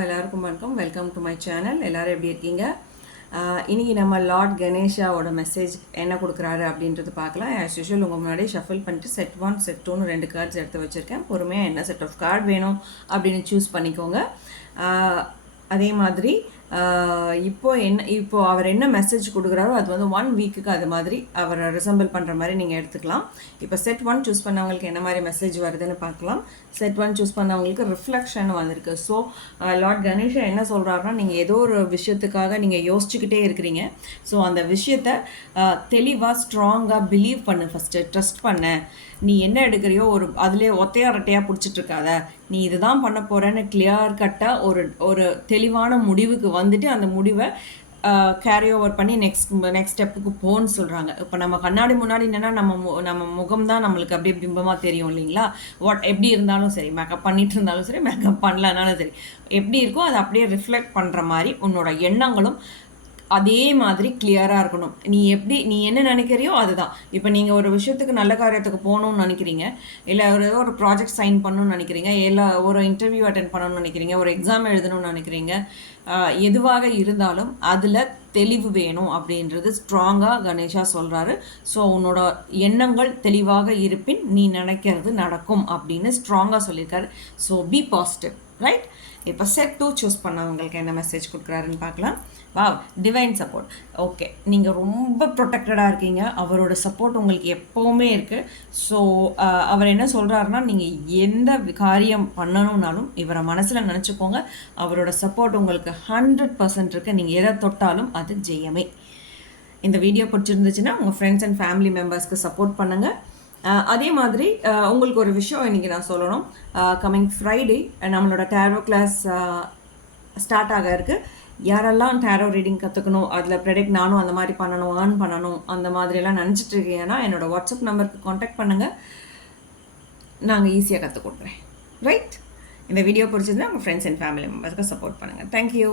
எல்லாருக்கும் வணக்கம். Welcome to my channel. எல்லோரும் எப்படி இருக்கீங்க? இன்றைக்கி நம்ம லார்ட் கணேஷாவோட மெசேஜ் என்ன கொடுக்குறாரு அப்படின்றது பார்க்கலாம். ஆஸ் யூஷுவல் உங்கள் முன்னாடி ஷஃபில் பண்ணிட்டு செட் 1 செட் 2ன்னு 2 கார்ட்ஸ் எடுத்து வச்சுருக்கேன். பொறுமையாக என்ன செட் ஆஃப் கார்டு வேணும் அப்படின்னு சூஸ் பண்ணிக்கோங்க. அதே மாதிரி இப்போ அவர் என்ன மெசேஜ் கொடுக்குறாரோ அது வந்து 1 வீக்குக்கு அது மாதிரி அவரை ரிசம்பிள் பண்ணுற மாதிரி நீங்கள் எடுத்துக்கலாம். இப்போ செட் 1 சூஸ் பண்ணவங்களுக்கு என்ன மாதிரி மெசேஜ் வருதுன்னு பார்க்கலாம். செட் 1 சூஸ் பண்ணவங்களுக்கு ரிஃப்ளெக்ஷன் வந்திருக்கு. ஸோ லார்ட் கணேஷா என்ன சொல்கிறாருன்னா, நீங்கள் ஏதோ ஒரு விஷயத்துக்காக நீங்கள் யோசிச்சுக்கிட்டே இருக்கிறீங்க. ஸோ அந்த விஷயத்த தெளிவாக ஸ்ட்ராங்காக பிலீவ் பண்ணு, ஃபஸ்ட்டு ட்ரஸ்ட் பண்ண. நீ என்ன எடுக்கிறியோ ஒரு அதிலே ஒத்தையாக பிடிச்சிட்டு இருக்காத. நீ இதுதான் பண்ண போகிறேன்னு கிளியர் கட்டாக ஒரு தெளிவான முடிவுக்கு வந்துட்டு அந்த முடிவை கேரி ஓவர் பண்ணி நெக்ஸ்ட் ஸ்டெப்புக்கு போன்னு சொல்கிறாங்க. இப்போ நம்ம கண்ணாடி முன்னாடி என்னென்னா நம்ம முகம் தான் நம்மளுக்கு அப்படியே பிம்பமாக தெரியும் இல்லைங்களா? எப்படி இருந்தாலும் சரி, மேக்கப் பண்ணிட்டு இருந்தாலும் சரி, மேக்கப் பண்ணலனாலும் சரி, எப்படி இருக்கோ அதை அப்படியே ரிஃப்ளெக்ட் பண்ணுற மாதிரி உன்னோட எண்ணங்களும் அதே மாதிரி கிளியராக இருக்கணும். நீ என்ன நினைக்கிறியோ அதுதான். இப்போ நீங்கள் ஒரு விஷயத்துக்கு நல்ல காரியத்துக்கு போகணும்னு நினைக்கிறீங்க, இல்லை ஒரு ப்ராஜெக்ட் சைன் பண்ணணும்னு நினைக்கிறீங்க, இல்லை ஒரு இன்டர்வியூ அட்டென்ட் பண்ணணும்னு நினைக்கிறீங்க, ஒரு எக்ஸாம் எழுதணும்னு நினைக்கிறீங்க, எதுவாக இருந்தாலும் அதில் தெளிவு வேணும் அப்படின்றது ஸ்ட்ராங்காக கணேஷா சொல்கிறாரு. ஸோ உன்னோட எண்ணங்கள் தெளிவாக இருப்பின் நீ நினைக்கிறது நடக்கும் அப்படின்னு ஸ்ட்ராங்காக சொல்லியிருக்காரு. So be positive, right? இப்போ செட் 2 சூஸ் பண்ணவங்களுக்கு என்ன மெசேஜ் கொடுக்குறாருன்னு பார்க்கலாம். Divine support. ஓகே, நீங்கள் ரொம்ப ப்ரொடெக்டடாக இருக்கீங்க. அவரோட சப்போர்ட் உங்களுக்கு எப்போவுமே இருக்குது. ஸோ அவர் என்ன சொல்கிறாருன்னா, நீங்கள் எந்த காரியம் பண்ணணுன்னாலும் இவரை மனசில் நினச்சிக்கோங்க. அவரோட சப்போர்ட் உங்களுக்கு 100% இருக்குது. நீங்கள் எதை தொட்டாலும் அது ஜெயமே. இந்த வீடியோ பிடிச்சிருந்துச்சுன்னா உங்கள் ஃப்ரெண்ட்ஸ் அண்ட் ஃபேமிலி மெம்பர்ஸ்க்கு சப்போர்ட் பண்ணுங்கள். அதே மாதிரி உங்களுக்கு ஒரு விஷயம் இன்றைக்கி நான் சொல்லணும். கம்மிங் ஃப்ரைடே நம்மளோட டேரோ கிளாஸ் ஸ்டார்ட் ஆக இருக்குது. யாரெல்லாம் டேரோ ரீடிங் கற்றுக்கணும், அதில் ப்ரெடிக்ட் நானும் அந்த மாதிரி பண்ணணும், ஏர்ன் பண்ணணும், அந்த மாதிரியெல்லாம் நினச்சிட்டு இருக்கீங்கன்னா என்னோடய வாட்ஸ்அப் நம்பருக்கு காண்டாக்ட் பண்ணுங்கள். நாங்கள் ஈஸியாக கற்றுக் கொடுக்குறேன், ரைட்? இந்த வீடியோ பிடிச்சதுன்னா உங்கள் ஃப்ரெண்ட்ஸ் அண்ட் ஃபேமிலி மெம்பர்ஸ்க்கு சப்போர்ட் பண்ணுங்கள். தேங்க்யூ.